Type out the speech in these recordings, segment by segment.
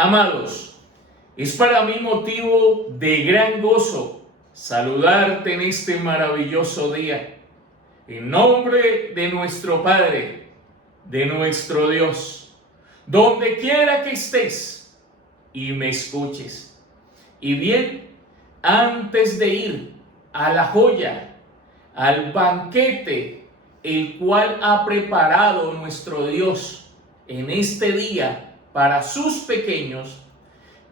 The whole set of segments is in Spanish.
Amados, es para mí motivo de gran gozo saludarte en este maravilloso día. En nombre de nuestro Padre, de nuestro Dios, donde quiera que estés y me escuches. Y bien, antes de ir a la joya, al banquete, el cual ha preparado nuestro Dios en este día para sus pequeños,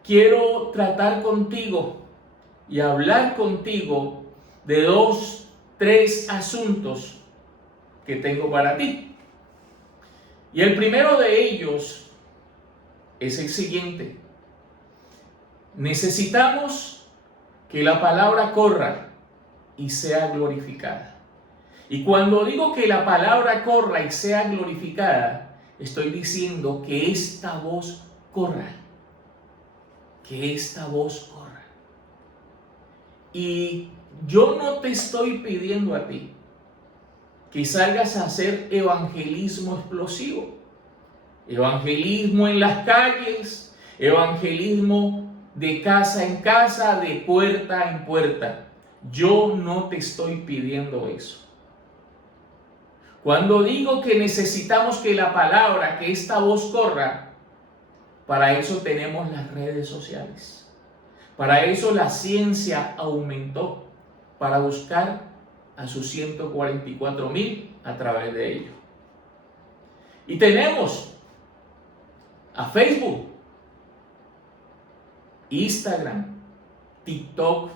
quiero tratar contigo y hablar contigo de 3 asuntos que tengo para ti. Y el primero de ellos es el siguiente: necesitamos que la palabra corra y sea glorificada. Y cuando digo que la palabra corra y sea glorificada, estoy diciendo que esta voz corra. Que esta voz corra. Y yo no te estoy pidiendo a ti que salgas a hacer evangelismo explosivo. Evangelismo en las calles, evangelismo de casa en casa, de puerta en puerta. Yo no te estoy pidiendo eso. Cuando digo que necesitamos que la palabra, que esta voz corra, para eso tenemos las redes sociales. Para eso la ciencia aumentó, para buscar a sus 144,000 a través de ello. Y tenemos a Facebook, Instagram, TikTok.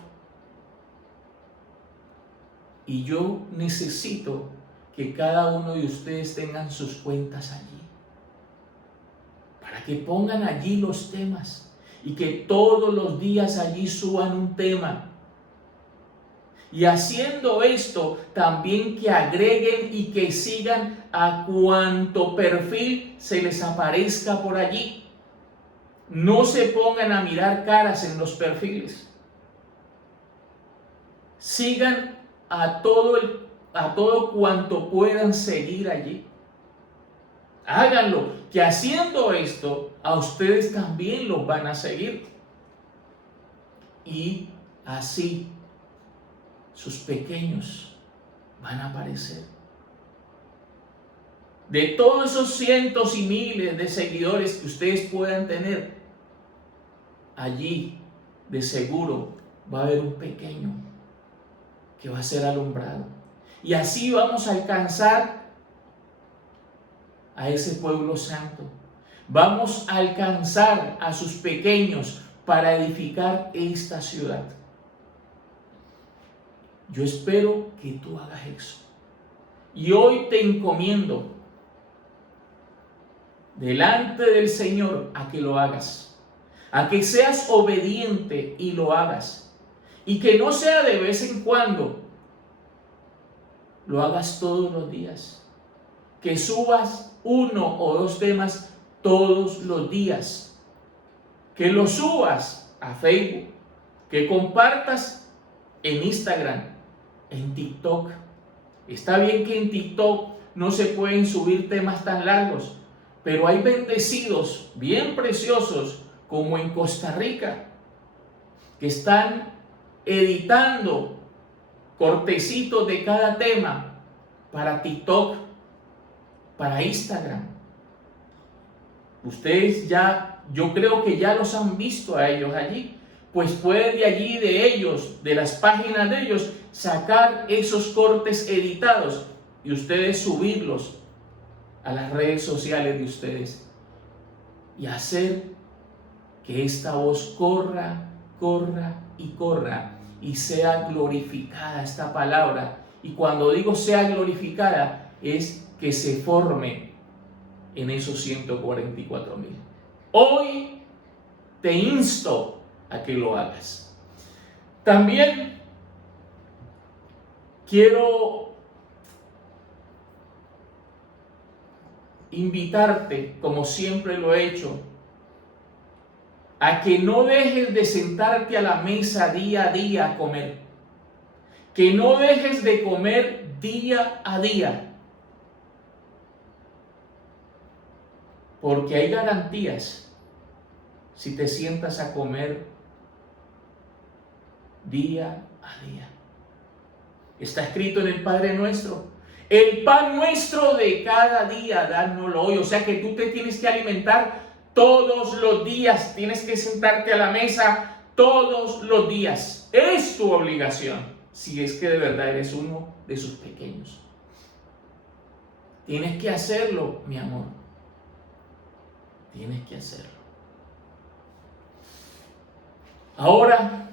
Y yo necesito que cada uno de ustedes tengan sus cuentas allí, para que pongan allí los temas y que todos los días allí suban un tema. Y haciendo esto, también que agreguen y que sigan a cuanto perfil se les aparezca por allí. No se pongan a mirar caras en los perfiles. Sigan a todo cuanto puedan seguir allí. Háganlo, que haciendo esto, a ustedes también los van a seguir. Y así sus pequeños van a aparecer. De todos esos cientos y miles de seguidores que ustedes puedan tener, allí de seguro va a haber un pequeño que va a ser alumbrado. Y así vamos a alcanzar a ese pueblo santo. Vamos a alcanzar a sus pequeños para edificar esta ciudad. Yo espero que tú hagas eso. Y hoy te encomiendo delante del Señor a que lo hagas. A que seas obediente y lo hagas. Y que no sea de vez en cuando. Lo hagas todos los días. Que subas 1 o 2 temas todos los días. Que lo subas a Facebook. Que compartas en Instagram, en TikTok. Está bien que en TikTok no se pueden subir temas tan largos, pero hay bendecidos bien preciosos como en Costa Rica que están editando cortecitos de cada tema para TikTok, para Instagram. Ustedes yo creo que ya los han visto a ellos allí, pues pueden de allí de ellos, de las páginas de ellos, sacar esos cortes editados y ustedes subirlos a las redes sociales de ustedes y hacer que esta voz corra, corra y corra y sea glorificada esta palabra. Y cuando digo sea glorificada, es que se forme en esos 144,000. Hoy te insto a que lo hagas. También quiero invitarte, como siempre lo he hecho, a que no dejes de sentarte a la mesa día a día a comer. Que no dejes de comer día a día. Porque hay garantías. si te sientas a comer día a día. Está escrito en el Padre Nuestro: el pan nuestro de cada día, dánoslo hoy. O sea que tú te tienes que alimentar todos los días, tienes que sentarte a la mesa todos los días. Es tu obligación, si es que de verdad eres uno de sus pequeños. Tienes que hacerlo, mi amor. Tienes que hacerlo. Ahora,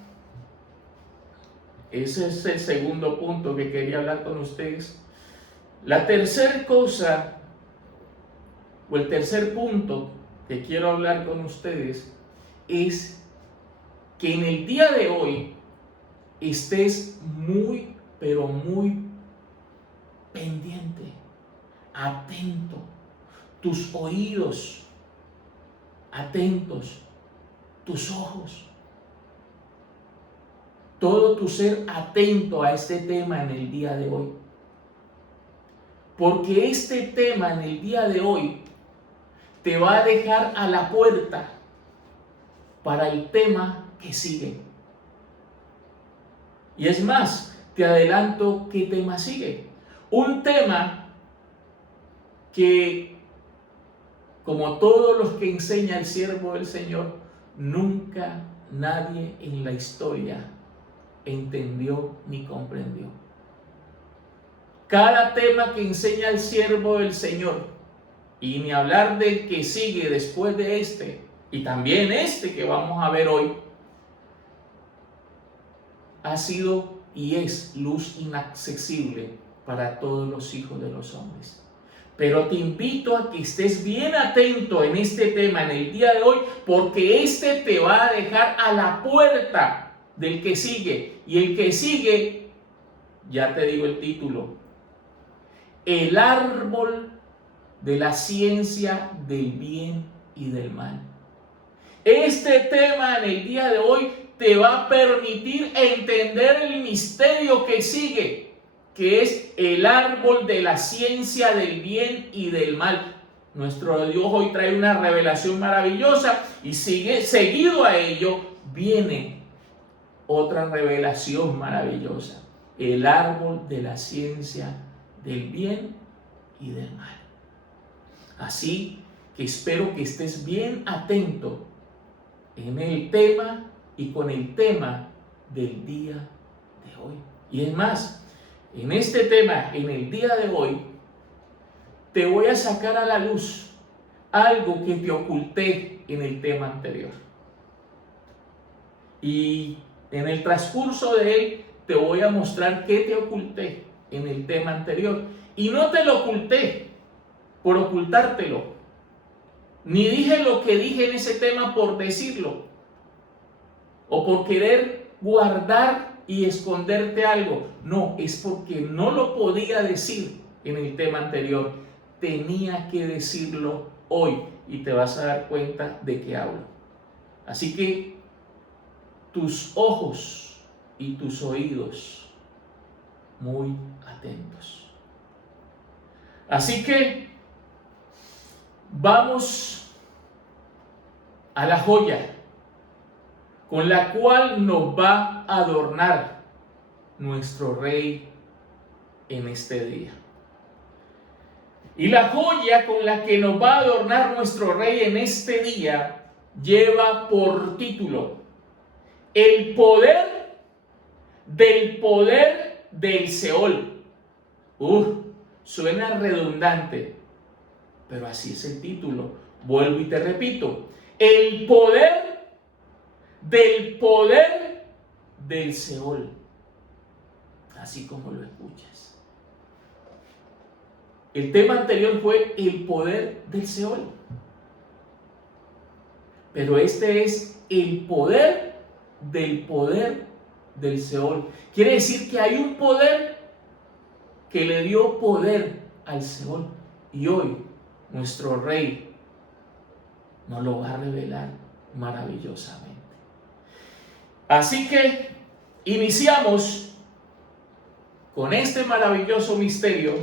ese es el segundo punto que quería hablar con ustedes. La tercera cosa, o el tercer punto que quiero hablar con ustedes, es que en el día de hoy estés muy, pero muy pendiente, atento, tus oídos atentos, tus ojos, todo tu ser atento a este tema en el día de hoy. Porque este tema en el día de hoy te va a dejar a la puerta para el tema que sigue. Y es más, te adelanto qué tema sigue. Un tema que, como todos los que enseña el siervo del Señor, nunca nadie en la historia entendió ni comprendió. Cada tema que enseña el siervo del Señor, y ni hablar del que sigue después de este, y también este que vamos a ver hoy, ha sido y es luz inaccesible para todos los hijos de los hombres. Pero te invito a que estés bien atento en este tema en el día de hoy, porque este te va a dejar a la puerta del que sigue. Y el que sigue, ya te digo el título: el árbol de la ciencia del bien y del mal. Este tema en el día de hoy te va a permitir entender el misterio que sigue, que es el árbol de la ciencia del bien y del mal. Nuestro Dios hoy trae una revelación maravillosa, y seguido a ello viene otra revelación maravillosa: el árbol de la ciencia del bien y del mal. Así que espero que estés bien atento en el tema y con el tema del día de hoy. Y es más, en este tema, en el día de hoy, te voy a sacar a la luz algo que te oculté en el tema anterior. Y en el transcurso de él te voy a mostrar qué te oculté en el tema anterior. Y no te lo oculté por ocultártelo, ni dije lo que dije en ese tema por decirlo, o por querer guardar y esconderte algo. No, es porque no lo podía decir en el tema anterior. Tenía que decirlo hoy, y te vas a dar cuenta de qué hablo. Así que tus ojos y tus oídos muy atentos. Así que vamos a la joya con la cual nos va a adornar nuestro Rey en este día. Y la joya con la que nos va a adornar nuestro Rey en este día lleva por título: el poder del Seol. Suena redundante, pero así es el título. Vuelvo y te repito: el poder del Seol. Así como lo escuchas. El tema anterior fue el poder del Seol, pero este es el poder del Seol. Quiere decir que hay un poder que le dio poder al Seol, y hoy nuestro Rey nos lo va a revelar maravillosamente. Así que iniciamos con este maravilloso misterio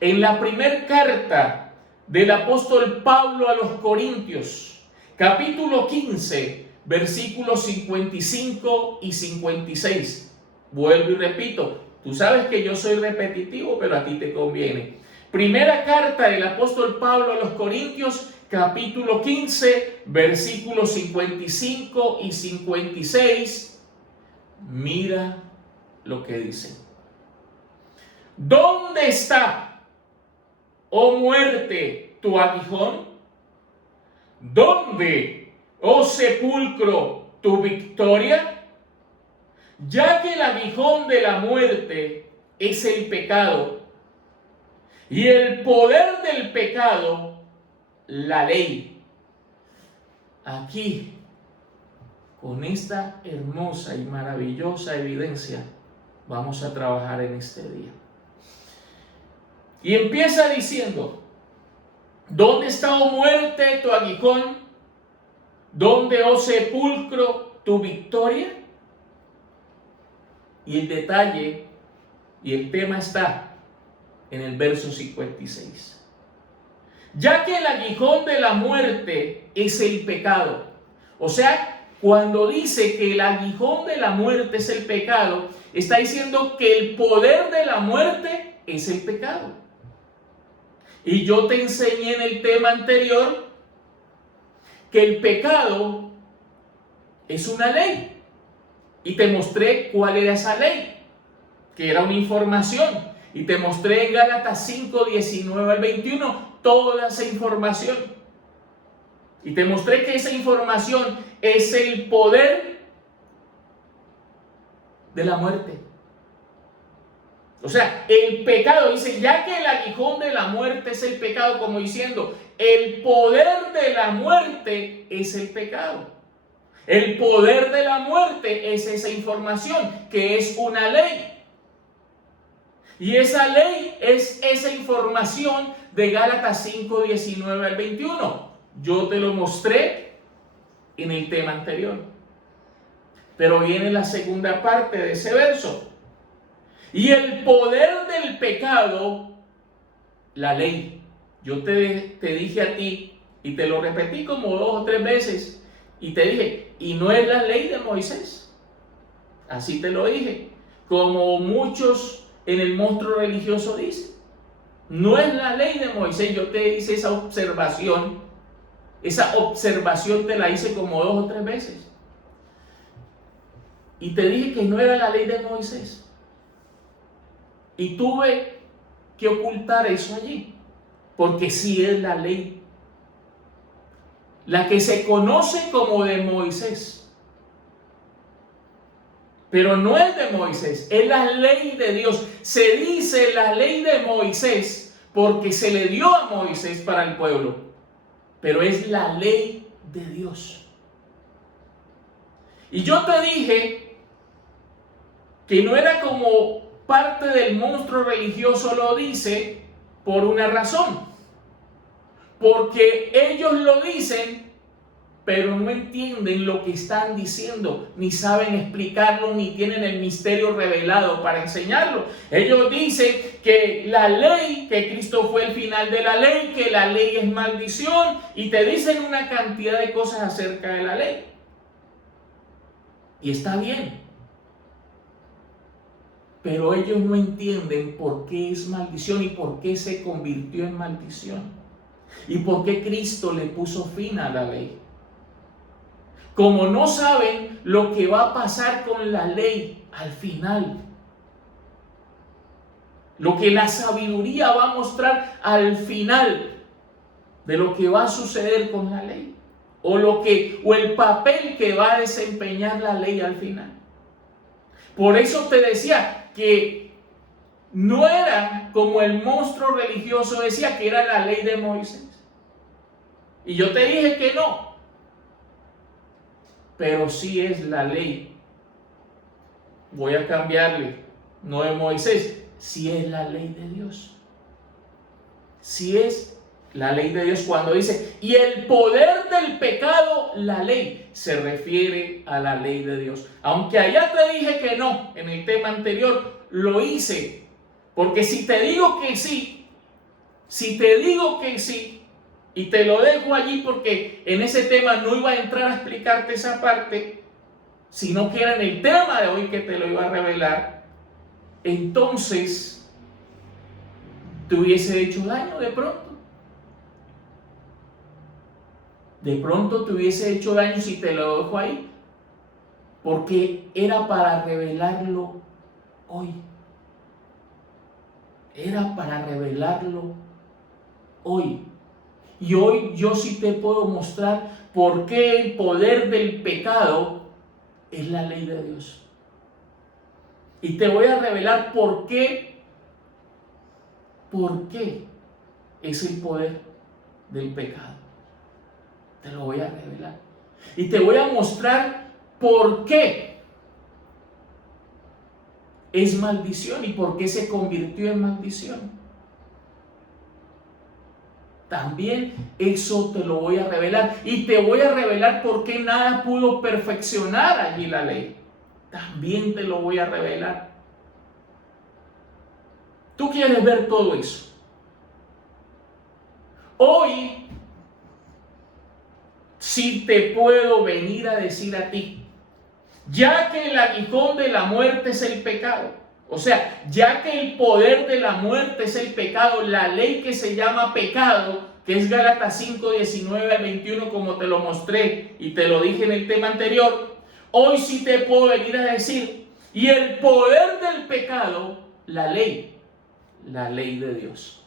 en la primera carta del apóstol Pablo a los Corintios, capítulo 15, versículos 55 y 56. Vuelvo y repito, tú sabes que yo soy repetitivo, pero a ti te conviene. Primera carta del apóstol Pablo a los Corintios, capítulo 15, versículos 55 y 56. Mira lo que dice. ¿Dónde está, oh muerte, tu aguijón? ¿Dónde, oh sepulcro, tu victoria? Ya que el aguijón de la muerte es el pecado, y el poder del pecado, la ley. Aquí, con esta hermosa y maravillosa evidencia, vamos a trabajar en este día. Y empieza diciendo, ¿dónde está, oh muerte, tu aguijón? ¿Dónde, oh sepulcro, tu victoria? Y el detalle y el tema está en el verso 56. Ya que el aguijón de la muerte es el pecado. O sea, cuando dice que el aguijón de la muerte es el pecado, está diciendo que el poder de la muerte es el pecado. Y yo te enseñé en el tema anterior que el pecado es una ley. Y te mostré cuál era esa ley, que era una información. Y te mostré en Gálatas 5, 19 al 21 toda esa información. Y te mostré que esa información es el poder de la muerte. O sea, el pecado, dice, ya que el aguijón de la muerte es el pecado, como diciendo, el poder de la muerte es el pecado. El poder de la muerte es esa información, que es una ley. Y esa ley es esa información de Gálatas 5, 19 al 21. Yo te lo mostré en el tema anterior. Pero viene la segunda parte de ese verso. Y el poder del pecado, la ley. Yo te dije a ti, y te lo repetí como 2 o 3 veces, y te dije, y no es la ley de Moisés. Así te lo dije. Como muchos en el monstruo religioso dicen. No es la ley de Moisés. Yo te hice esa observación. Esa observación te la hice como 2 o 3 veces. Y te dije que no era la ley de Moisés. Y tuve que ocultar eso allí, porque sí es la ley, la que se conoce como de Moisés, pero no es de Moisés, es la ley de Dios. Se dice la ley de Moisés porque se le dio a Moisés para el pueblo, pero es la ley de Dios. Y yo te dije que no era como parte del monstruo religioso lo dice por una razón. Porque ellos lo dicen, pero no entienden lo que están diciendo, ni saben explicarlo, ni tienen el misterio revelado para enseñarlo. Ellos dicen que la ley, que Cristo fue el final de la ley, que la ley es maldición, y te dicen una cantidad de cosas acerca de la ley. Y está bien. Pero ellos no entienden por qué es maldición y por qué se convirtió en maldición. Y por qué Cristo le puso fin a la ley. Como no saben lo que va a pasar con la ley al final. Lo que la sabiduría va a mostrar al final de lo que va a suceder con la ley. O el papel que va a desempeñar la ley al final. Por eso te decía que no era como el monstruo religioso decía, que era la ley de Moisés. Y yo te dije que no. Pero sí es la ley. Voy a cambiarle. No de Moisés. Sí es la ley de Dios. Sí es la ley de Dios cuando dice, y el poder del pecado, la ley, se refiere a la ley de Dios. Aunque allá te dije que no, en el tema anterior, lo hice. Porque si te digo que sí, Y te lo dejo allí porque en ese tema no iba a entrar a explicarte esa parte, sino que era en el tema de hoy que te lo iba a revelar. Entonces, te hubiese hecho daño de pronto. De pronto te hubiese hecho daño si te lo dejo ahí, porque era para revelarlo hoy. Era para revelarlo hoy. Y hoy yo sí te puedo mostrar por qué el poder del pecado es la ley de Dios. Y te voy a revelar por qué es el poder del pecado. Te lo voy a revelar. Y te voy a mostrar por qué es maldición y por qué se convirtió en maldición. También eso te lo voy a revelar. Y te voy a revelar por qué nada pudo perfeccionar allí la ley. También te lo voy a revelar. ¿Tú quieres ver todo eso? Hoy sí te puedo venir a decir a ti, ya que el aguijón de la muerte es el pecado, o sea, ya que el poder de la muerte es el pecado, la ley que se llama pecado, que es Gálatas 5, 19 al 21, como te lo mostré y te lo dije en el tema anterior, hoy sí te puedo venir a decir, y el poder del pecado, la ley de Dios.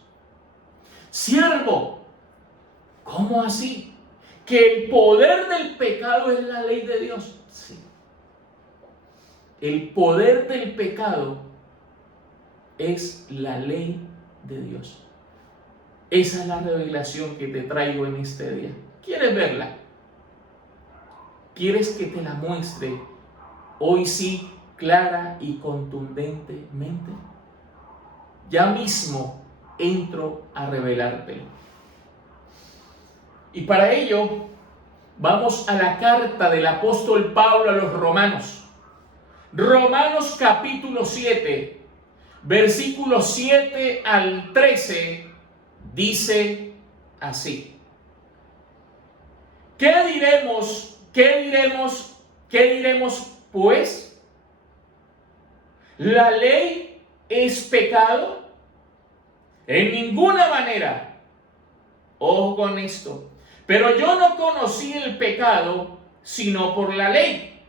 Siervo, ¿cómo así? ¿Que el poder del pecado es la ley de Dios? Sí. El poder del pecado es la ley de Dios. Esa es la revelación que te traigo en este día. ¿Quieres verla? ¿Quieres que te la muestre hoy sí, clara y contundentemente? Ya mismo entro a revelártelo. Y para ello vamos a la carta del apóstol Pablo a los Romanos. Romanos capítulo 7, versículos 7 al 13, dice así. ¿Qué diremos pues? ¿La ley es pecado? En ninguna manera. Ojo con esto. Pero yo no conocí el pecado sino por la ley,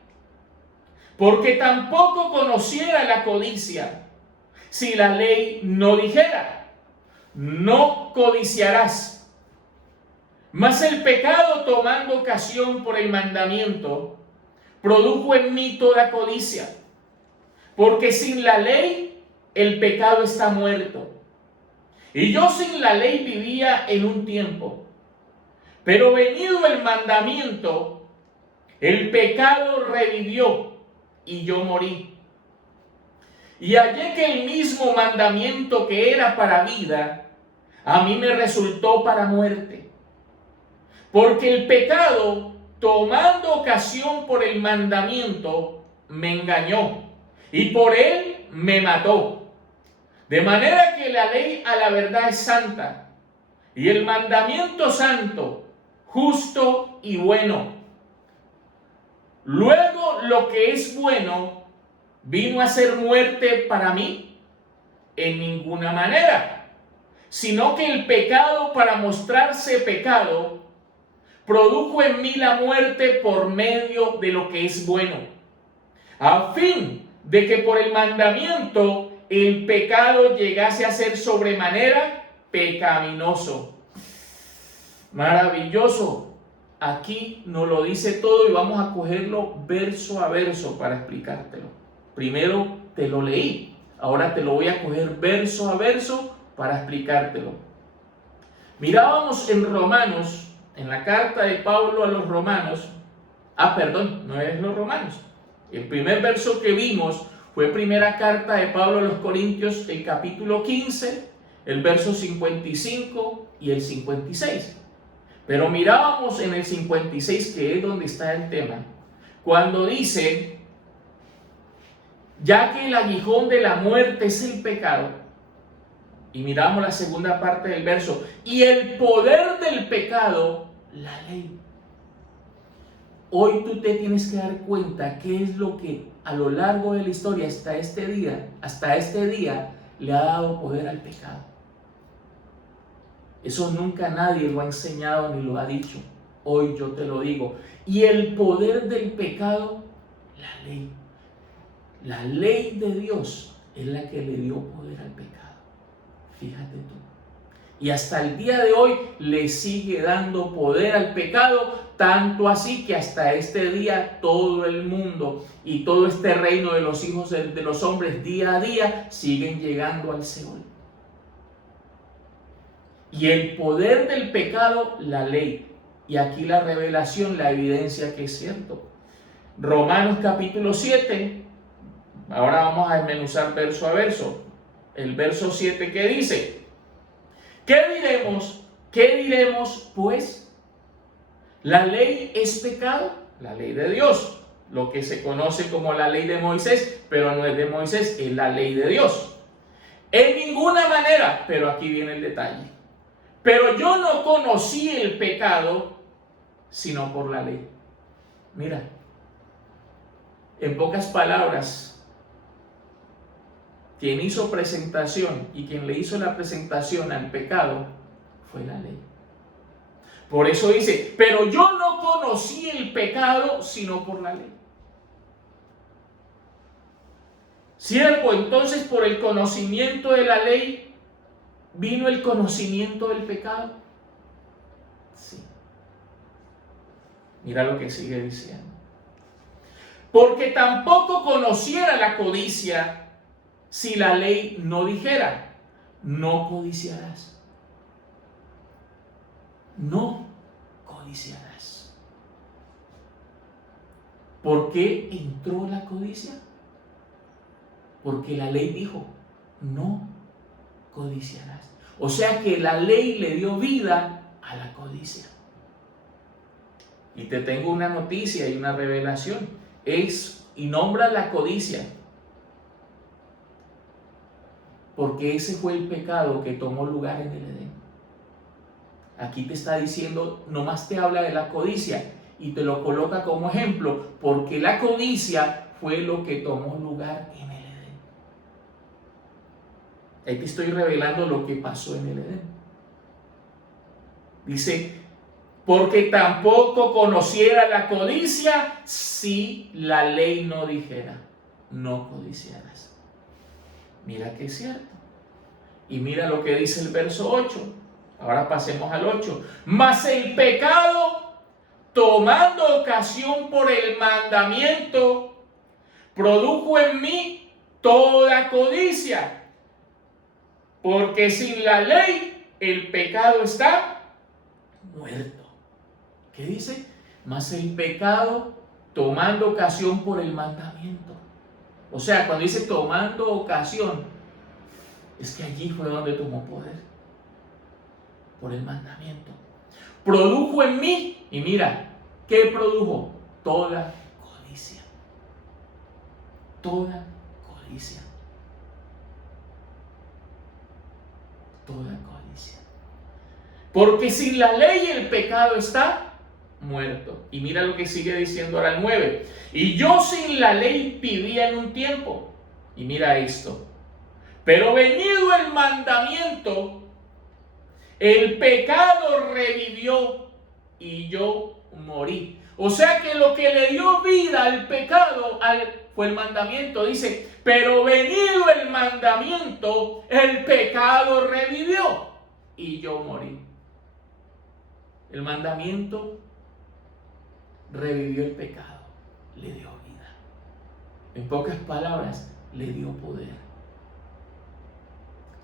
porque tampoco conociera la codicia si la ley no dijera, no codiciarás. Mas el pecado, tomando ocasión por el mandamiento, produjo en mí toda codicia, porque sin la ley el pecado está muerto. Y yo sin la ley vivía en un tiempo. Pero venido el mandamiento, el pecado revivió y yo morí. Y hallé que el mismo mandamiento que era para vida, a mí me resultó para muerte. Porque el pecado, tomando ocasión por el mandamiento, me engañó y por él me mató. De manera que la ley a la verdad es santa y el mandamiento santo, justo y bueno. Luego lo que es bueno vino a ser muerte para mí en ninguna manera, sino que el pecado, para mostrarse pecado, produjo en mí la muerte por medio de lo que es bueno, a fin de que por el mandamiento el pecado llegase a ser sobremanera pecaminoso. Maravilloso. Aquí nos lo dice todo y vamos a cogerlo verso a verso para explicártelo. Primero te lo leí, ahora te lo voy a coger verso a verso para explicártelo. Mirábamos en Romanos, en la carta de Pablo a los Romanos, no es los Romanos. El primer verso que vimos fue primera carta de Pablo a los Corintios, el capítulo 15, el verso 55 y el 56. Pero mirábamos en el 56, que es donde está el tema, cuando dice, ya que el aguijón de la muerte es el pecado, Y miramos la segunda parte del verso. Y el poder del pecado, la ley. Hoy tú te tienes que dar cuenta qué es lo que a lo largo de la historia hasta este día le ha dado poder al pecado. Eso nunca nadie lo ha enseñado ni lo ha dicho. Hoy yo te lo digo. Y el poder del pecado, la ley. La ley de Dios es la que le dio poder al pecado. Fíjate tú. Y hasta el día de hoy le sigue dando poder al pecado, tanto así que hasta este día todo el mundo y todo este reino de los hijos de los hombres día a día siguen llegando al Seol. Y el poder del pecado, la ley. Y aquí la revelación, la evidencia que es cierto. Romanos capítulo 7, ahora vamos a desmenuzar verso a verso. El verso 7 que dice: ¿Qué diremos? ¿Qué diremos pues? ¿La ley es pecado? La ley de Dios, lo que se conoce como la ley de Moisés, pero no es de Moisés, es la ley de Dios. En ninguna manera, pero aquí viene el detalle. Pero yo no conocí el pecado sino por la ley. Mira, en pocas palabras, quien hizo presentación y quien le hizo la presentación al pecado fue la ley. Por eso dice, pero yo no conocí el pecado sino por la ley. Siervo, entonces por el conocimiento de la ley vino el conocimiento del pecado. Sí. Mira lo que sigue diciendo. Porque tampoco conociera la codicia si la ley no dijera, no codiciarás. No codiciarás. ¿Por qué entró la codicia? Porque la ley dijo, no codiciarás. O sea que la ley le dio vida a la codicia. Y te tengo una noticia y una revelación. Y nombra la codicia. Porque ese fue el pecado que tomó lugar en el Edén. Aquí te está diciendo, nomás te habla de la codicia y te lo coloca como ejemplo, porque la codicia fue lo que tomó lugar en el Edén. Ahí te estoy revelando lo que pasó en el Edén. Dice, porque tampoco conociera la codicia si la ley no dijera, no codiciarás. Mira que es cierto. Y mira lo que dice el verso 8. Ahora pasemos al 8. Mas el pecado, tomando ocasión por el mandamiento, produjo en mí toda codicia. Porque sin la ley el pecado está muerto. ¿Qué dice? Mas el pecado, tomando ocasión por el mandamiento. O sea, cuando dice tomando ocasión, es que allí fue donde tomó poder. Por el mandamiento. Produjo en mí, y mira, ¿qué produjo? Toda codicia. Toda codicia. Toda codicia. Porque sin la ley el pecado está muerto. Y mira lo que sigue diciendo ahora el 9. Y yo sin la ley vivía en un tiempo. Y mira esto. Pero venido el mandamiento, el pecado revivió y yo morí. O sea que lo que le dio vida al pecado fue el mandamiento. Dice, pero venido el mandamiento, el pecado revivió y yo morí. El mandamiento revivió el pecado, le dio vida. En pocas palabras, le dio poder.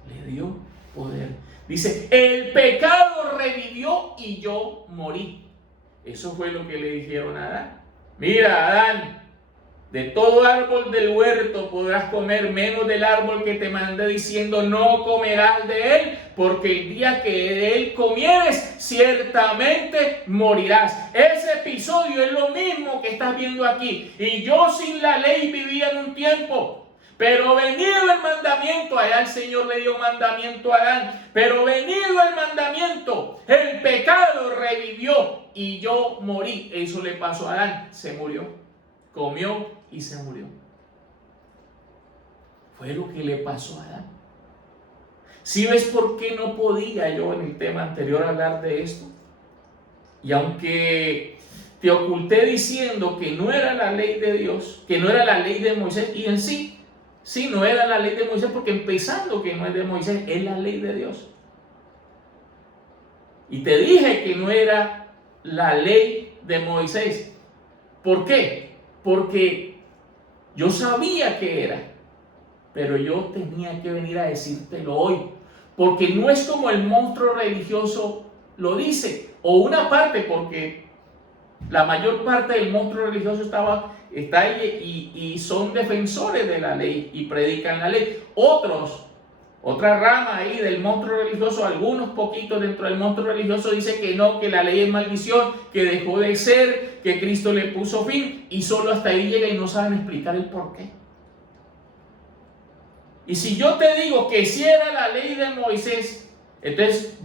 Le dio poder. Dice, el pecado revivió y yo morí. Eso fue lo que le dijeron a Adán. Mira, Adán, de todo árbol del huerto podrás comer, menos del árbol que te mandé diciendo, no comerás de él, porque el día que de él comieres, ciertamente morirás. Ese episodio es lo mismo que estás viendo aquí. Y yo sin la ley vivía en un tiempo, Pero venido el mandamiento, allá el Señor le dio mandamiento a Adán, pero venido el mandamiento, el pecado revivió y yo morí. Eso le pasó a Adán, se murió, comió y se murió. Fue lo que le pasó a Adán. ¿Sí ves por qué no podía yo en el tema anterior hablar de esto? Y aunque te oculté diciendo que no era la ley de Dios, que no era la ley de Moisés, y en sí no era la ley de Moisés, porque empezando que no es de Moisés, es la ley de Dios. Y te dije que no era la ley de Moisés. ¿Por qué? Porque yo sabía que era, pero yo tenía que venir a decírtelo hoy, porque no es como el monstruo religioso lo dice, o una parte, porque la mayor parte del monstruo religioso está ahí y son defensores de la ley y predican la ley. Otra rama ahí del monstruo religioso, algunos poquitos dentro del monstruo religioso dice que no, que la ley es maldición, que dejó de ser, que Cristo le puso fin, y solo hasta ahí llega y no saben explicar el por qué. Y si yo te digo que si era la ley de Moisés, entonces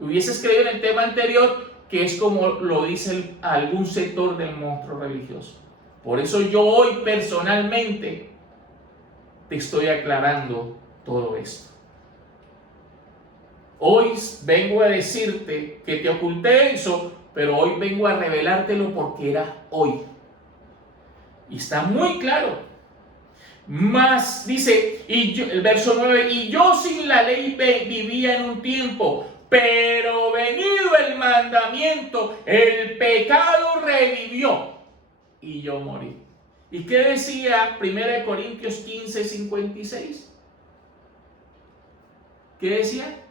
hubieses creído en el tema anterior, que es como lo dice algún sector del monstruo religioso. Por eso yo hoy personalmente te estoy aclarando todo esto. Hoy vengo a decirte que te oculté eso, pero hoy vengo a revelártelo porque era hoy. Y está muy claro. Más dice, el verso 9, y yo sin la ley vivía en un tiempo, pero venido el mandamiento, el pecado revivió y yo morí. ¿Y qué decía 1 Corintios 15, 56? ¿Qué decía?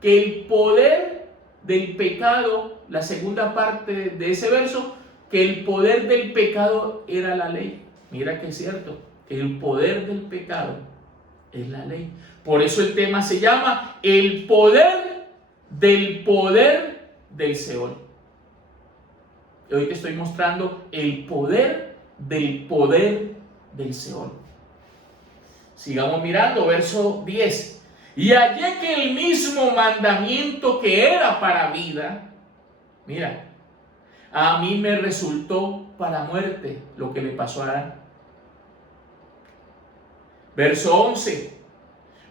Que el poder del pecado, la segunda parte de ese verso, que el poder del pecado era la ley. Mira que es cierto. El poder del pecado es la ley. Por eso el tema se llama el poder del Seol. Y hoy te estoy mostrando el poder del Seol. Sigamos mirando, verso 10. Y hallé que el mismo mandamiento que era para vida, mira, a mí me resultó para muerte, lo que le pasó a Adán. Verso 11,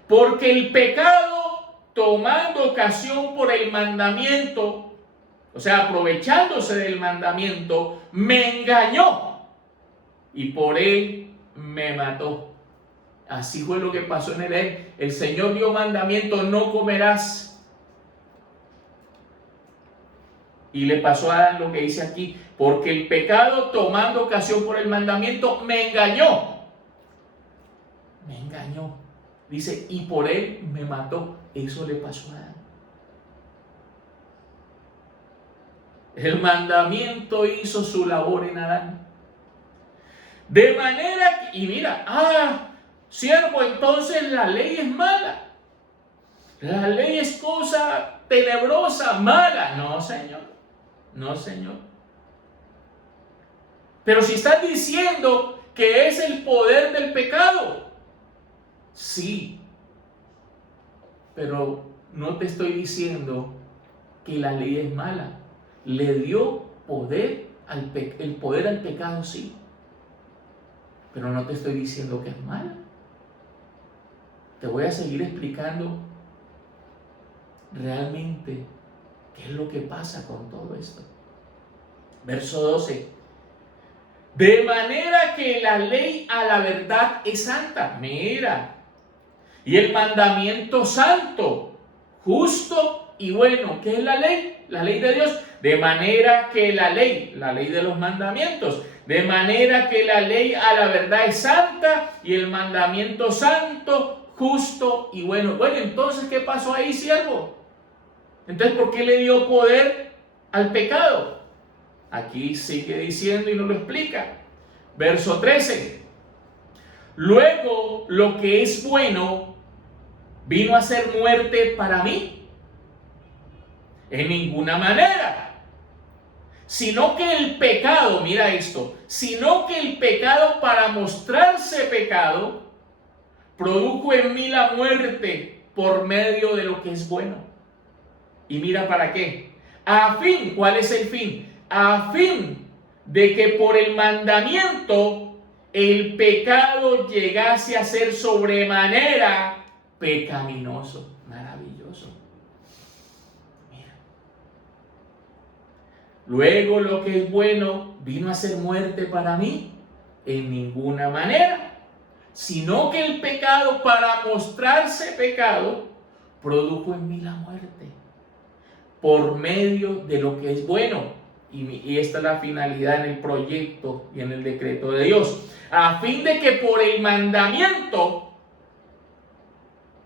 porque el pecado, tomando ocasión por el mandamiento, o sea, aprovechándose del mandamiento, me engañó y por él me mató. Así fue lo que pasó en Edén. El Señor dio mandamiento, no comerás. Y le pasó a Adán lo que dice aquí, porque el pecado, tomando ocasión por el mandamiento, me engañó. Me engañó. Dice, y por él me mató. Eso le pasó a Adán. El mandamiento hizo su labor en Adán. De manera que, y mira, siervo, entonces la ley es mala. La ley es cosa tenebrosa, mala. No, Señor. No, Señor. Pero si estás diciendo que es el poder del pecado, sí, pero no te estoy diciendo que la ley es mala. Le dio poder el poder al pecado, sí, pero no te estoy diciendo que es mala. Te voy a seguir explicando realmente qué es lo que pasa con todo esto. Verso 12. De manera que la ley a la verdad es santa. Mira. Y el mandamiento santo, justo y bueno. ¿Qué es la ley? La ley de Dios. De manera que la ley de los mandamientos, de manera que la ley a la verdad es santa y el mandamiento santo, justo y bueno. Bueno, entonces, ¿qué pasó ahí, siervo? Entonces, ¿por qué le dio poder al pecado? Aquí sigue diciendo y nos lo explica. Verso 13. Luego, lo que es bueno vino a ser muerte para mí. En ninguna manera. sino que el pecado, mira esto, sino que el pecado para mostrarse pecado, produjo en mí la muerte por medio de lo que es bueno. Y mira para qué. A fin, ¿cuál es el fin? A fin de que por el mandamiento el pecado llegase a ser sobremanera pecaminoso. Maravilloso. Mira. Luego lo que es bueno vino a ser muerte para mí en ninguna manera, sino que el pecado para mostrarse pecado produjo en mí la muerte por medio de lo que es bueno. Y esta es la finalidad en el proyecto y en el decreto de Dios, a fin de que por el mandamiento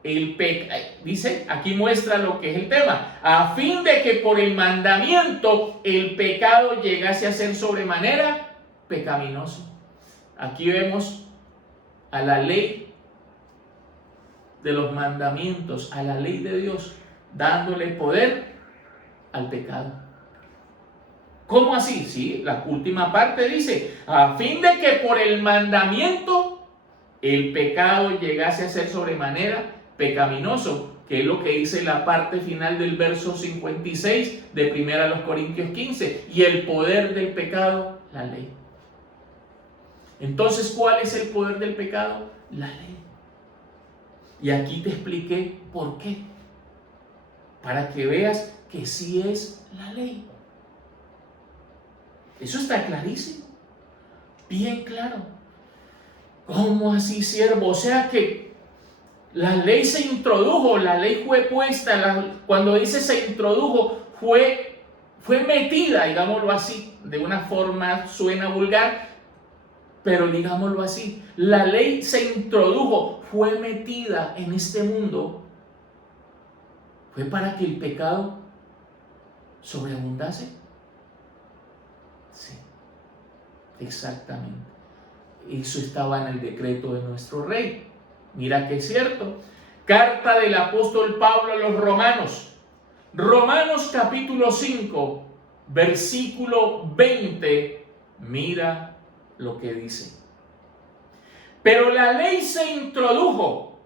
el pecado, dice, aquí muestra lo que es el tema, a fin de que por el mandamiento el pecado llegase a ser sobremanera pecaminoso. Aquí vemos a la ley de los mandamientos, a la ley de Dios, dándole poder al pecado. ¿Cómo así? Sí, la última parte dice, a fin de que por el mandamiento el pecado llegase a ser sobremanera pecaminoso, que es lo que dice la parte final del verso 56 de 1 Corintios 15, y el poder del pecado, la ley. Entonces, ¿cuál es el poder del pecado? La ley. Y aquí te expliqué por qué, para que veas que sí es la ley. Eso está clarísimo, bien claro. ¿Cómo así, siervo? O sea que la ley se introdujo, la ley fue puesta, cuando dice se introdujo, fue metida, digámoslo así, de una forma suena vulgar, pero digámoslo así, la ley se introdujo, fue metida en este mundo, fue para que el pecado sobreabundase. Sí, exactamente. Eso estaba en el decreto de nuestro rey. Mira que es cierto. Carta del apóstol Pablo a los Romanos. Romanos capítulo 5, versículo 20. Mira lo que dice. Pero la ley se introdujo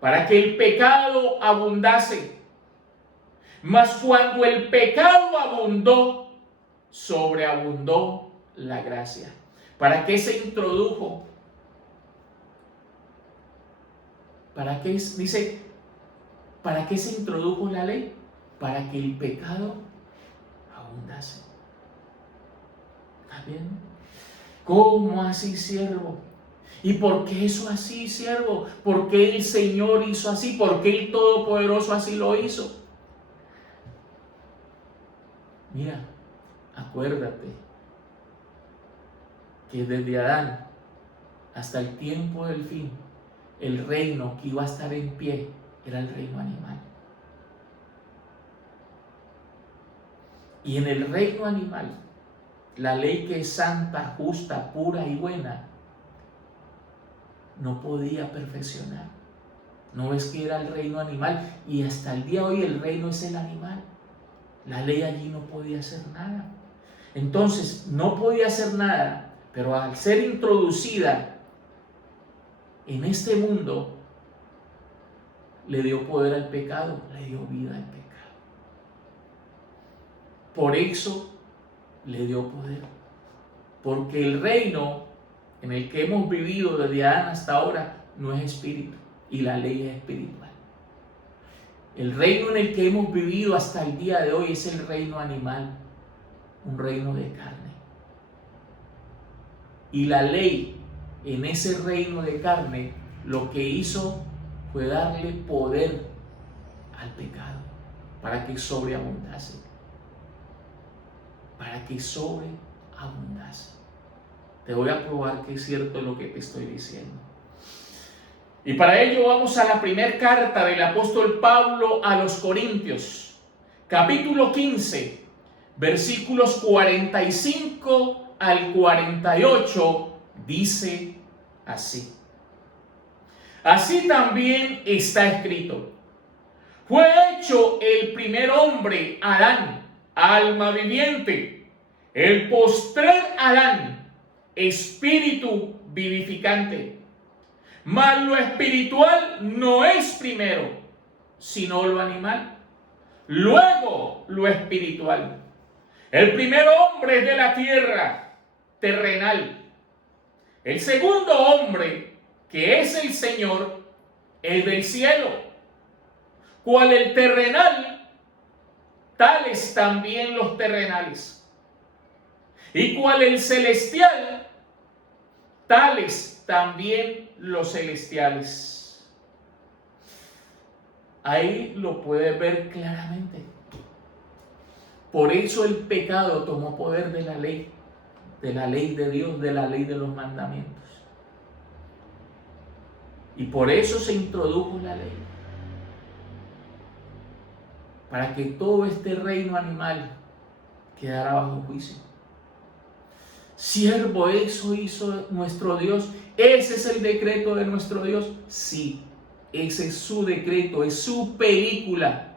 para que el pecado abundase. Mas cuando el pecado abundó, sobreabundó la gracia. ¿Para qué se introdujo? ¿Para qué dice? ¿Para qué se introdujo la ley? Para que el pecado abundase. ¿Está bien? ¿Cómo así, siervo? ¿Y por qué eso así, siervo? ¿Por qué el Señor hizo así? ¿Por qué el Todopoderoso así lo hizo? Mira, acuérdate que desde Adán hasta el tiempo del fin, el reino que iba a estar en pie era el reino animal. Y en el reino animal, la ley que es santa, justa, pura y buena, no podía perfeccionar. No es que era el reino animal, y hasta el día de hoy el reino es el animal. La ley allí no podía hacer nada. Entonces, no podía hacer nada, pero al ser introducida en este mundo, le dio poder al pecado, le dio vida al pecado. Por eso le dio poder. Porque el reino en el que hemos vivido desde Adán hasta ahora no es espíritu, y la ley es espiritual. El reino en el que hemos vivido hasta el día de hoy es el reino animal, un reino de carne. Y la ley en ese reino de carne lo que hizo fue darle poder al pecado para que sobreabundase. Para que sobreabundase. Te voy a probar que es cierto lo que te estoy diciendo. Y para ello vamos a la primera carta del apóstol Pablo a los Corintios, capítulo 15, versículos 45 al 48, dice así. Así también está escrito: fue hecho el primer hombre, Adán, alma viviente, El postrer Adán, espíritu vivificante. Mas lo espiritual no es primero, sino lo animal. Luego lo espiritual. El primer hombre es de la tierra, terrenal. El segundo hombre, que es el Señor, es del cielo. Cual el terrenal, tales también los terrenales. Y cual el celestial, tales también los celestiales. Ahí lo puedes ver claramente. Por eso el pecado tomó poder de la ley de Dios, de la ley de los mandamientos. Y por eso se introdujo la ley. Para que todo este reino animal quedara bajo juicio. Siervo, eso hizo nuestro Dios. ¿Ese es el decreto de nuestro Dios? Sí, ese es su decreto, es su película.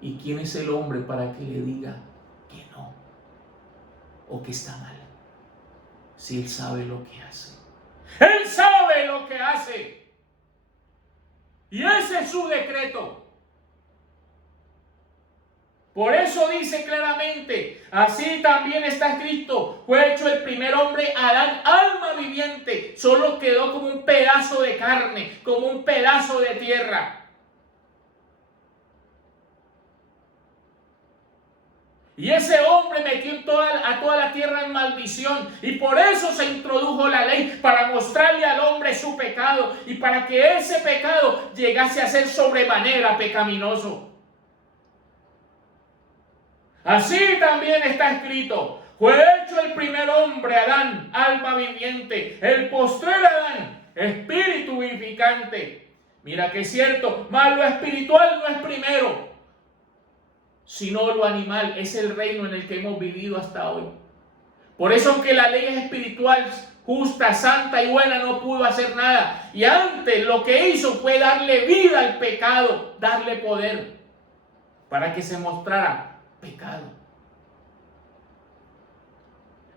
¿Y quién es el hombre para que le diga que no? O que está mal. Si él sabe lo que hace. Él sabe lo que hace. Y ese es su decreto. Por eso dice claramente, así también está escrito, fue hecho el primer hombre, Adán, alma viviente, solo quedó como un pedazo de carne, como un pedazo de tierra. Y ese hombre metió a toda la tierra en maldición. Y por eso se introdujo la ley, para mostrarle al hombre su pecado. Y para que ese pecado llegase a ser sobremanera pecaminoso. Así también está escrito. Fue hecho el primer hombre, Adán, alma viviente. El postrer Adán, espíritu vivificante. Mira que es cierto, mas lo espiritual no es primero, sino lo animal. Es el reino en el que hemos vivido hasta hoy. Por eso, aunque la ley es espiritual, justa, santa y buena, no pudo hacer nada. Y antes lo que hizo fue darle vida al pecado, darle poder, para que se mostrara pecado.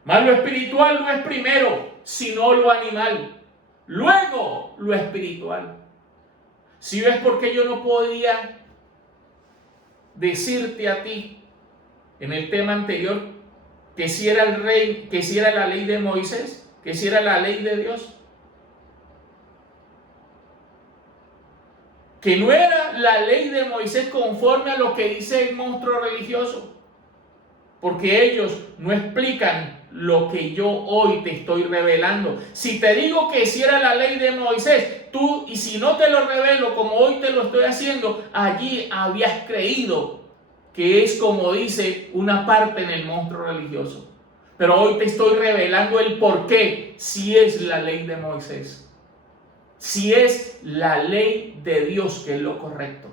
Mas lo espiritual no es primero, sino lo animal. Luego lo espiritual. Si ves por qué yo no podía decirte a ti en el tema anterior que si era el rey, que si era la ley de Moisés, que si era la ley de Dios, que no era la ley de Moisés conforme a lo que dice el monstruo religioso, porque ellos no explican lo que yo hoy te estoy revelando. Si te digo que si era la ley de Moisés, tú, y si no te lo revelo como hoy te lo estoy haciendo, allí habías creído que es como dice una parte en el monstruo religioso. Pero hoy te estoy revelando el por qué, si es la ley de Moisés, si es la ley de Dios, que es lo correcto,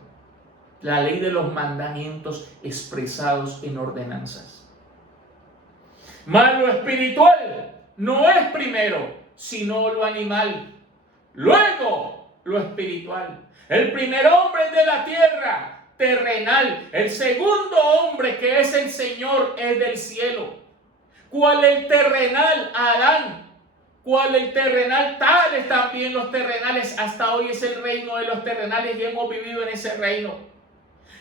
la ley de los mandamientos expresados en ordenanzas. Mas lo espiritual no es primero, sino lo animal. Luego lo espiritual. El primer hombre de la tierra, terrenal. El segundo hombre, que es el Señor, es del cielo. ¿Cuál el terrenal? Adán. ¿Cuál el terrenal? Tales también los terrenales. Hasta hoy es el reino de los terrenales y hemos vivido en ese reino.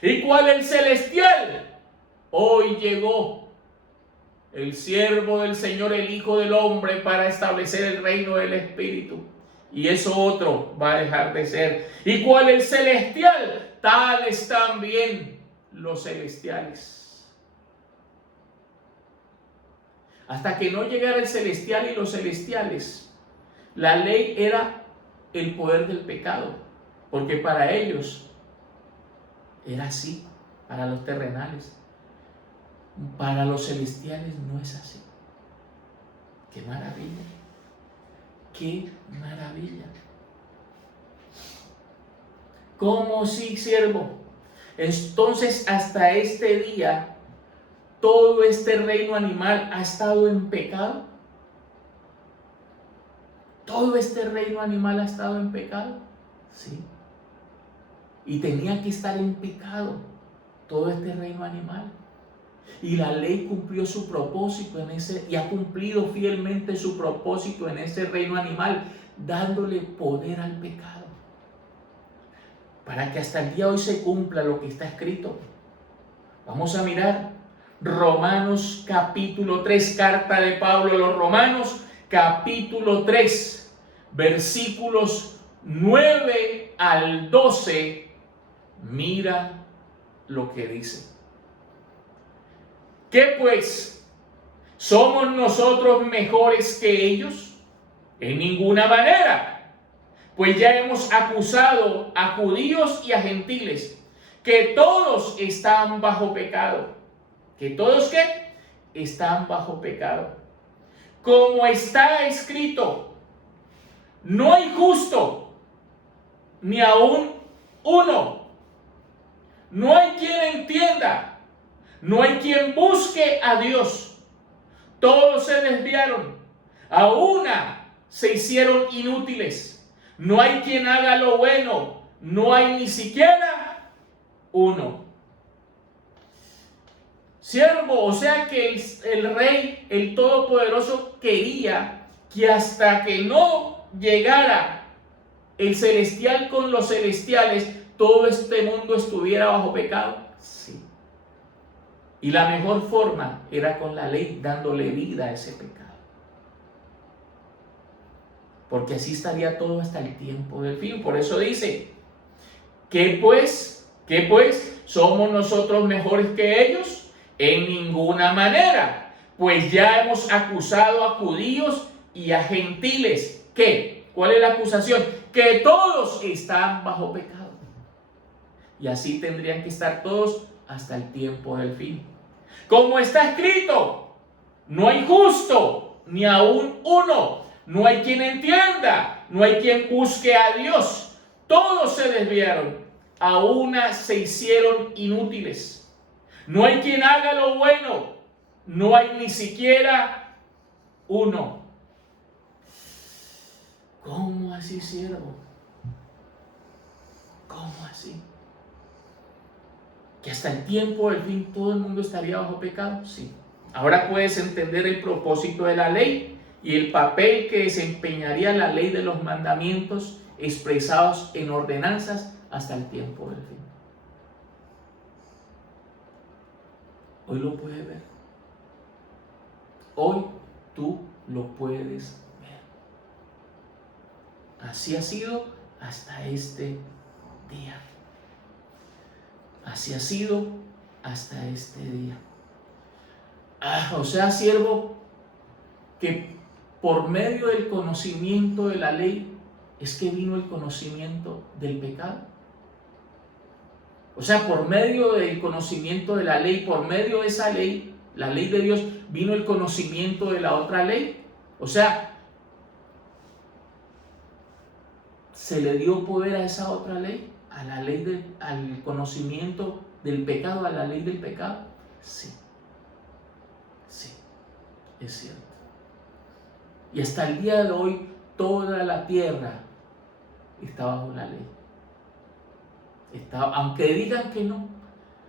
¿Y cuál el celestial? Hoy llegó el siervo del Señor, el Hijo del Hombre, para establecer el reino del Espíritu. Y eso otro va a dejar de ser. ¿Y cuál el celestial? Tales también los celestiales. Hasta que no llegara el celestial y los celestiales, la ley era el poder del pecado. Porque para ellos era así, para los terrenales. Para los celestiales no es así. ¡Qué maravilla! ¡Qué maravilla! ¿Cómo sí, siervo? Entonces, hasta este día, todo este reino animal ha estado en pecado. ¿Todo este reino animal ha estado en pecado? Sí. Y tenía que estar en pecado todo este reino animal. Y la ley cumplió su propósito y ha cumplido fielmente su propósito en ese reino animal, dándole poder al pecado. Para que hasta el día de hoy se cumpla lo que está escrito. Vamos a mirar Romanos capítulo 3, carta de Pablo a los Romanos, capítulo 3, versículos 9 al 12. Mira lo que dice. ¿Qué pues? ¿Somos nosotros mejores que ellos? En ninguna manera. Pues ya hemos acusado a judíos y a gentiles que todos están bajo pecado. ¿Que todos qué? Están bajo pecado. Como está escrito, no hay justo, ni aún uno. No hay quien entienda. No hay quien busque a Dios. Todos se desviaron. A una se hicieron inútiles. No hay quien haga lo bueno. No hay ni siquiera uno. Siervo, o sea que el Rey, el Todopoderoso, quería que hasta que no llegara el celestial con los celestiales, todo este mundo estuviera bajo pecado. Sí. Y la mejor forma era con la ley, dándole vida a ese pecado. Porque así estaría todo hasta el tiempo del fin. Por eso dice, ¿qué pues? ¿Somos nosotros mejores que ellos? En ninguna manera. Pues ya hemos acusado a judíos y a gentiles. ¿Qué? ¿Cuál es la acusación? Que todos están bajo pecado. Y así tendrían que estar todos hasta el tiempo del fin. Como está escrito, no hay justo, ni aún uno. No hay quien entienda, no hay quien busque a Dios. Todos se desviaron, a una se hicieron inútiles. No hay quien haga lo bueno, no hay ni siquiera uno. ¿Cómo así, siervo? ¿Cómo así? ¿Que hasta el tiempo del fin todo el mundo estaría bajo pecado? Sí. Ahora puedes entender el propósito de la ley y el papel que desempeñaría la ley de los mandamientos expresados en ordenanzas hasta el tiempo del fin. Hoy lo puedes ver. Hoy tú lo puedes ver. Así ha sido hasta este día. Así ha sido hasta este día. O sea, siervo, que por medio del conocimiento de la ley es que vino el conocimiento del pecado. O sea, por medio del conocimiento de la ley, por medio de esa ley, la ley de Dios, vino el conocimiento de la otra ley. O sea, se le dio poder a esa otra ley, a la ley al conocimiento del pecado, a la ley del pecado. Sí, es cierto. Y hasta el día de hoy, toda la tierra está bajo la ley. Aunque digan que no,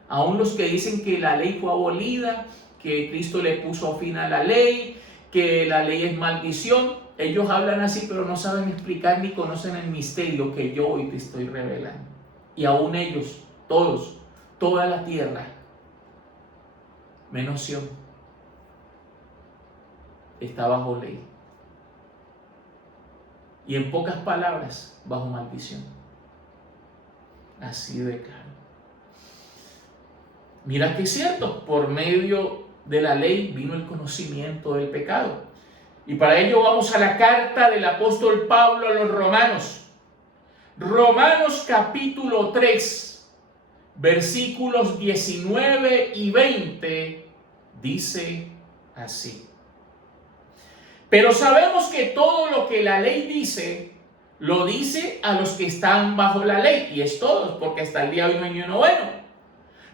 aún los que dicen que la ley fue abolida, que Cristo le puso fin a la ley, que la ley es maldición, ellos hablan así, pero no saben explicar ni conocen el misterio que yo hoy te estoy revelando. Y aún ellos, todos, toda la tierra, menos Sión, está bajo ley. Y en pocas palabras, bajo maldición. Así de claro. Mira que es cierto, por medio de la ley vino el conocimiento del pecado. Y para ello vamos a la carta del apóstol Pablo a los Romanos. Romanos capítulo 3, versículos 19 y 20, dice así. Pero sabemos que todo lo que la ley dice, lo dice a los que están bajo la ley, y es todos, porque hasta el día de hoy no hay ni uno bueno,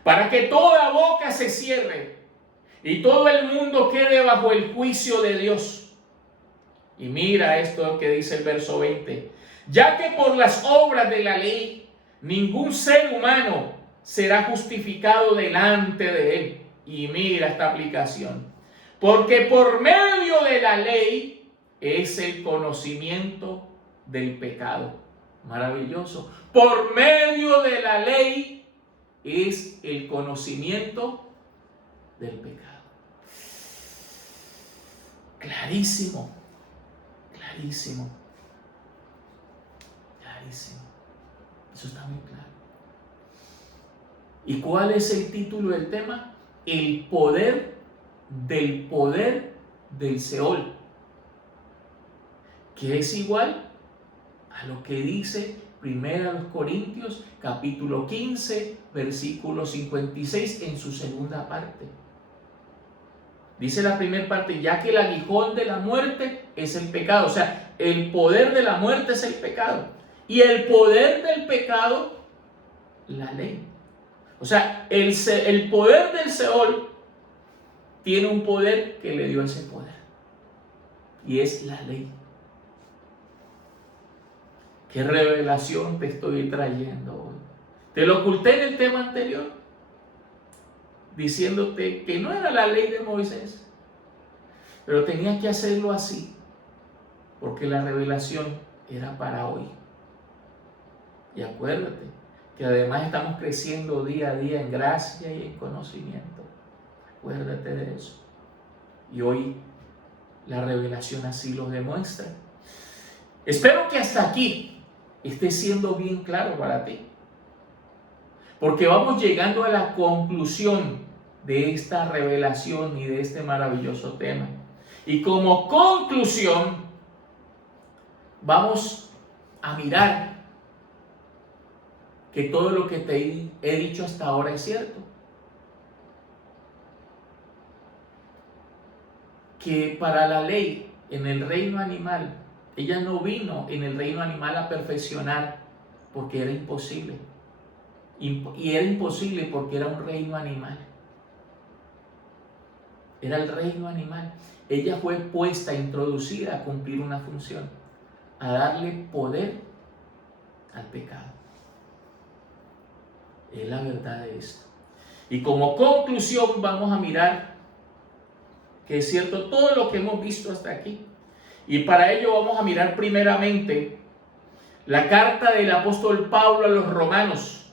para que toda boca se cierre y todo el mundo quede bajo el juicio de Dios. Y mira esto que dice el verso 20. Ya que por las obras de la ley ningún ser humano será justificado delante de él. Y mira esta aplicación. Porque por medio de la ley es el conocimiento del pecado. Maravilloso. Por medio de la ley es el conocimiento del pecado. Clarísimo. Clarísimo. Clarísimo. Eso está muy claro. ¿Y cuál es el título del tema? El poder del Seol, que es igual a lo que dice 1 Corintios capítulo 15 versículo 56 en su segunda parte. Dice la primera parte, ya que el aguijón de la muerte es el pecado. O sea, el poder de la muerte es el pecado. Y el poder del pecado, la ley. O sea, el poder del Seol tiene un poder que le dio ese poder. Y es la ley. ¿Qué revelación te estoy trayendo hoy? Te lo oculté en el tema anterior, diciéndote que no era la ley de Moisés, pero tenía que hacerlo así, porque la revelación era para hoy. Y acuérdate que además estamos creciendo día a día en gracia y en conocimiento. Acuérdate de eso. Y hoy la revelación así lo demuestra. Espero que hasta aquí esté siendo bien claro para ti, porque vamos llegando a la conclusión de esta revelación y de este maravilloso tema. Y como conclusión, vamos a mirar que todo lo que te he dicho hasta ahora es cierto. Que para la ley en el reino animal, ella no vino en el reino animal a perfeccionar porque era imposible. Y era imposible porque era un reino animal. Era el reino animal. Ella fue puesta, introducida a cumplir una función, a darle poder al pecado. Es la verdad de esto. Y como conclusión vamos a mirar que es cierto todo lo que hemos visto hasta aquí. Y para ello vamos a mirar primeramente la carta del apóstol Pablo a los Romanos.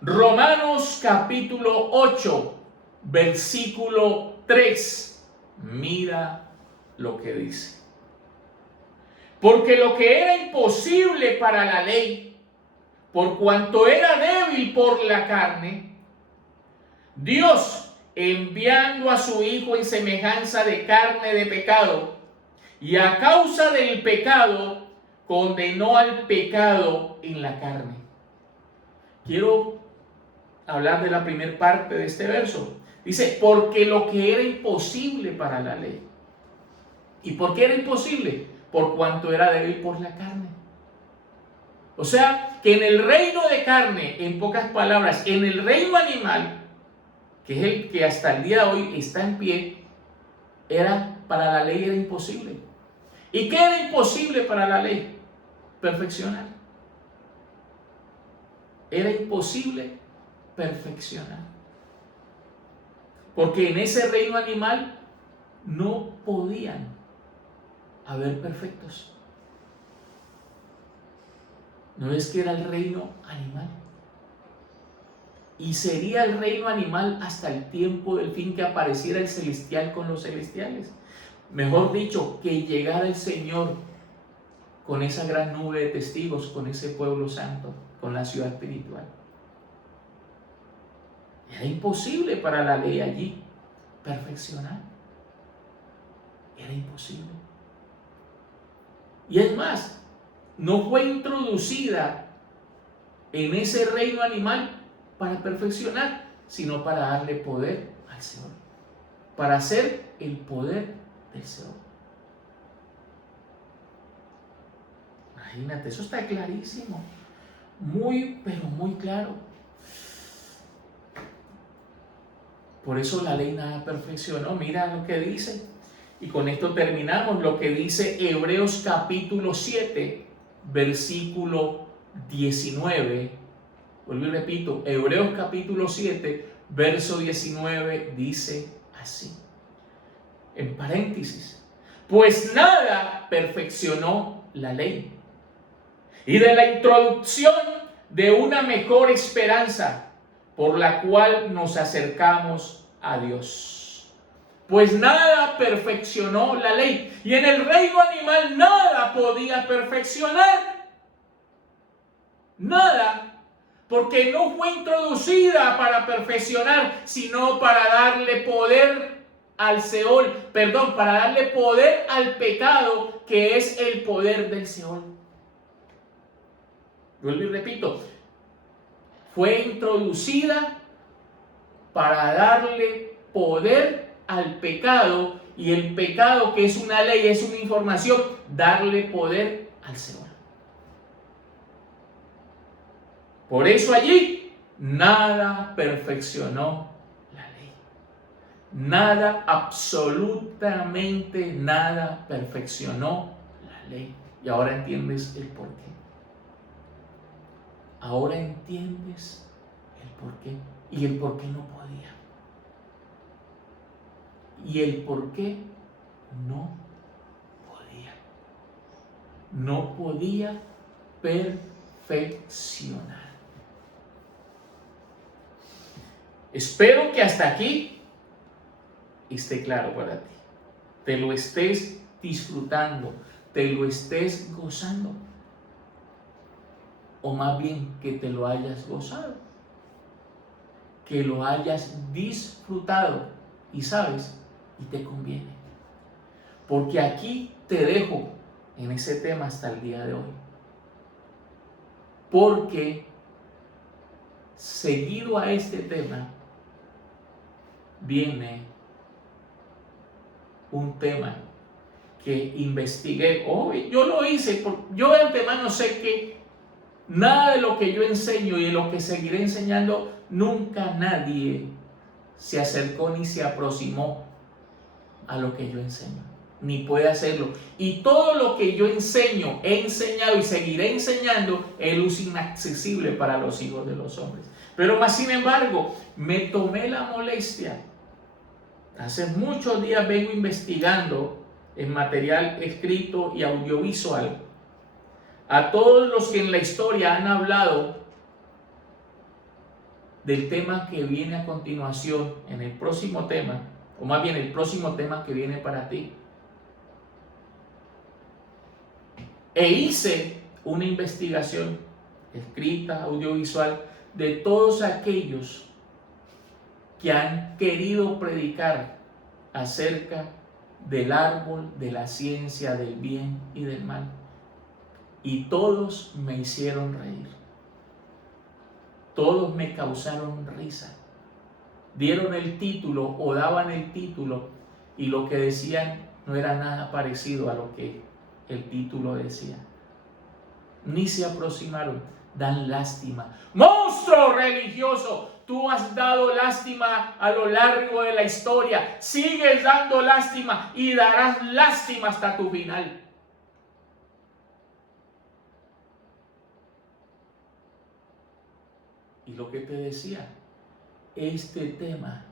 Romanos capítulo 8, versículo 3. Mira lo que dice. Porque lo que era imposible para la ley, por cuanto era débil por la carne, Dios, enviando a su Hijo en semejanza de carne de pecado, y a causa del pecado, condenó al pecado en la carne. Quiero hablar de la primera parte de este verso. Dice, porque lo que era imposible para la ley. ¿Y por qué era imposible? Por cuanto era débil por la carne. O sea, que en el reino de carne, en pocas palabras, en el reino animal, que es el que hasta el día de hoy está en pie, para la ley era imposible. ¿Y qué era imposible para la ley? Perfeccionar. Era imposible perfeccionar. Porque en ese reino animal no podían haber perfectos. No es que era el reino animal. Y sería el reino animal hasta el tiempo del fin, que apareciera el celestial con los celestiales. Mejor dicho, que llegara el Señor con esa gran nube de testigos, con ese pueblo santo, con la ciudad espiritual. Era imposible para la ley allí perfeccionar. Era imposible. Y es más, no fue introducida en ese reino animal para perfeccionar, sino para darle poder al Señor, para hacer el poder del Señor. Imagínate, eso está clarísimo, muy, pero muy claro. Por eso la ley nada perfeccionó. Mira lo que dice, y con esto terminamos, lo que dice Hebreos capítulo 7, versículo 19. Vuelvo y repito, Hebreos capítulo 7, verso 19 dice así, en paréntesis, pues nada perfeccionó la ley. Y de la introducción de una mejor esperanza por la cual nos acercamos a Dios. Pues nada perfeccionó la ley. Y en el reino animal nada podía perfeccionar. Nada. Porque no fue introducida para perfeccionar, sino para darle poder al Seol. Perdón, para darle poder al pecado, que es el poder del Seol. Vuelvo y repito, fue introducida para darle poder al pecado, y el pecado, que es una ley, es una información, darle poder al Seol. Por eso allí nada perfeccionó la ley. Nada, absolutamente nada perfeccionó la ley. Y ahora entiendes el porqué. Ahora entiendes el porqué. Y el porqué no podía. Y el porqué no podía. No podía perfeccionar. Espero que hasta aquí esté claro para ti. Te lo estés disfrutando, te lo estés gozando. O más bien que te lo hayas gozado, que lo hayas disfrutado. Y sabes, y te conviene. Porque aquí te dejo en ese tema hasta el día de hoy. Porque seguido a este tema viene un tema que investigué. Yo lo hice, yo de antemano sé que nada de lo que yo enseño y de lo que seguiré enseñando, nunca nadie se acercó ni se aproximó a lo que yo enseño, ni puede hacerlo. Y todo lo que yo enseño, he enseñado y seguiré enseñando, es luz inaccesible para los hijos de los hombres. Pero más sin embargo, me tomé la molestia. Hace muchos días vengo investigando en material escrito y audiovisual a todos los que en la historia han hablado del tema que viene a continuación, en el próximo tema, o más bien el próximo tema que viene para ti. E hice una investigación escrita, audiovisual, de todos aquellos que han querido predicar acerca del árbol de la ciencia del bien y del mal. Y todos me hicieron reír. Todos me causaron risa. Dieron el título o daban el título y lo que decían no era nada parecido a lo que el título decía. Ni se aproximaron. Dan lástima. ¡Monstruo religioso! Tú has dado lástima a lo largo de la historia. Sigues dando lástima y darás lástima hasta tu final. Y lo que te decía, este tema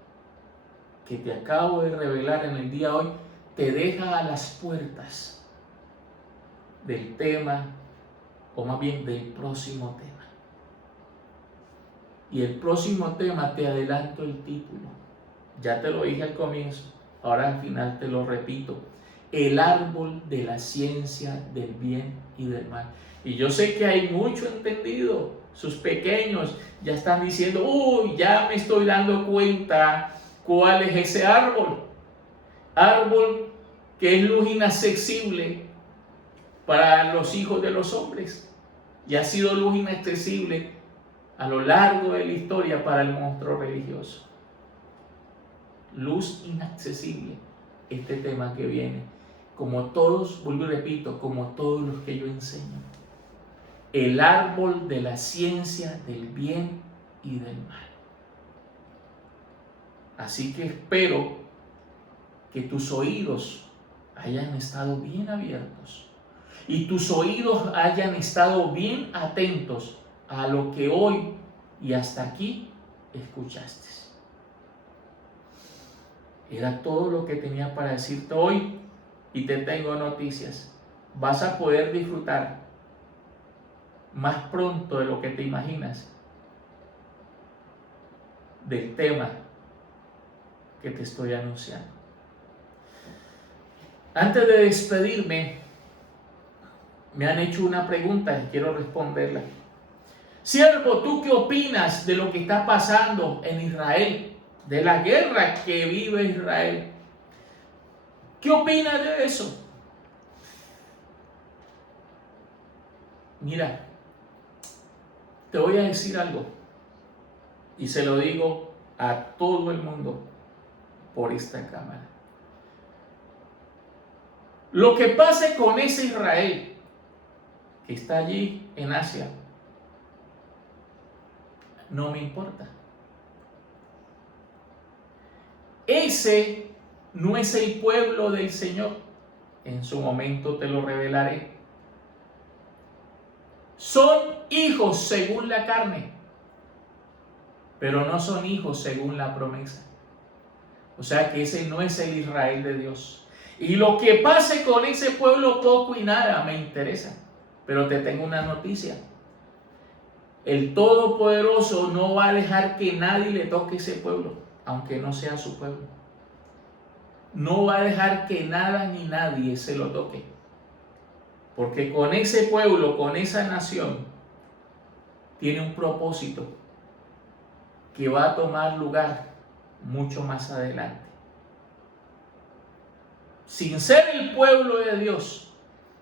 que te acabo de revelar en el día de hoy, te deja a las puertas del tema, o más bien del próximo tema. Y el próximo tema, te adelanto el título. Ya te lo dije al comienzo, ahora al final te lo repito. El árbol de la ciencia del bien y del mal. Y yo sé que hay mucho entendido. Sus pequeños ya están diciendo, uy, ya me estoy dando cuenta cuál es ese árbol. Árbol que es luz inaccesible para los hijos de los hombres. Y ha sido luz inaccesible a lo largo de la historia para el monstruo religioso. Luz inaccesible, este tema que viene. Como todos, vuelvo y repito, como todos los que yo enseño. El árbol de la ciencia del bien y del mal. Así que espero que tus oídos hayan estado bien abiertos y tus oídos hayan estado bien atentos a lo que hoy y hasta aquí escuchaste. Era todo lo que tenía para decirte hoy y te tengo noticias. Vas a poder disfrutar más pronto de lo que te imaginas del tema que te estoy anunciando. Antes de despedirme, me han hecho una pregunta y quiero responderla. Siervo, ¿tú qué opinas de lo que está pasando en Israel? De la guerra que vive Israel. ¿Qué opinas de eso? Mira, te voy a decir algo y se lo digo a todo el mundo por esta cámara. Lo que pase con ese Israel que está allí en Asia no me importa. Ese no es el pueblo del Señor. En su momento te lo revelaré. Son hijos según la carne, pero no son hijos según la promesa. O sea que ese no es el Israel de Dios. Y lo que pase con ese pueblo poco y nada me interesa. Pero te tengo una noticia. El Todopoderoso no va a dejar que nadie le toque ese pueblo, aunque no sea su pueblo. No va a dejar que nada ni nadie se lo toque. Porque con ese pueblo, con esa nación, tiene un propósito que va a tomar lugar mucho más adelante. Sin ser el pueblo de Dios,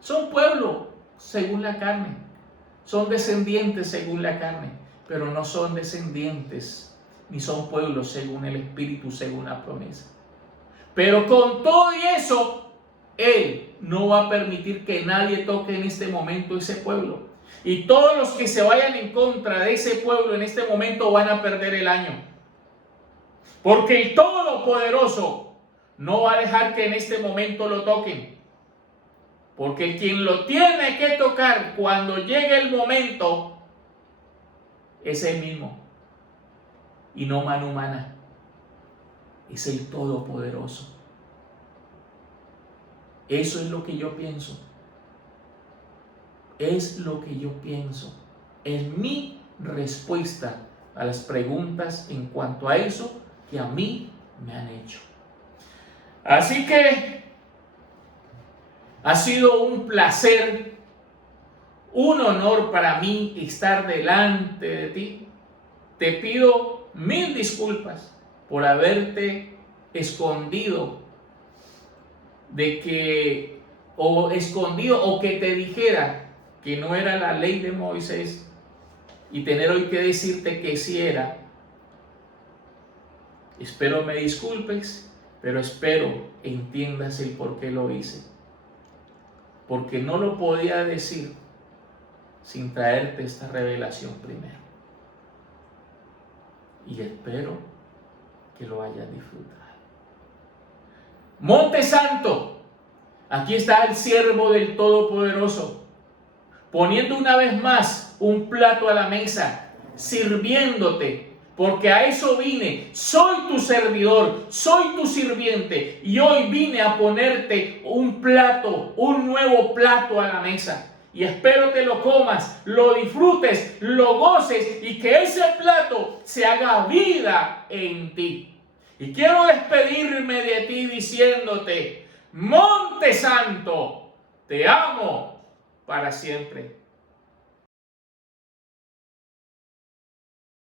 son pueblo según la carne, son descendientes según la carne, pero no son descendientes ni son pueblos según el Espíritu, según la promesa. Pero con todo y eso, Él no va a permitir que nadie toque en este momento ese pueblo. Y todos los que se vayan en contra de ese pueblo en este momento van a perder el año. Porque el Todopoderoso no va a dejar que en este momento lo toquen. Porque quien lo tiene que tocar cuando llegue el momento es Él mismo. Y no mano humana. Es el Todopoderoso. Eso es lo que yo pienso. Es lo que yo pienso. Es mi respuesta a las preguntas en cuanto a eso que a mí me han hecho. Así que ha sido un placer, un honor para mí estar delante de ti. Te pido 1000 disculpas por haberte escondido o que te dijera que no era la ley de Moisés y tener hoy que decirte que sí era. Espero me disculpes, pero espero entiendas el por qué lo hice. Porque no lo podía decir sin traerte esta revelación primero. Y espero que lo hayas disfrutado. Monte Santo, aquí está el siervo del Todopoderoso, poniendo una vez más un plato a la mesa, sirviéndote, porque a eso vine. Soy tu servidor, soy tu sirviente, y hoy vine a ponerte un plato, un nuevo plato a la mesa. Y espero que lo comas, lo disfrutes, lo goces y que ese plato se haga vida en ti. Y quiero despedirme de ti diciéndote: Monte Santo, te amo para siempre.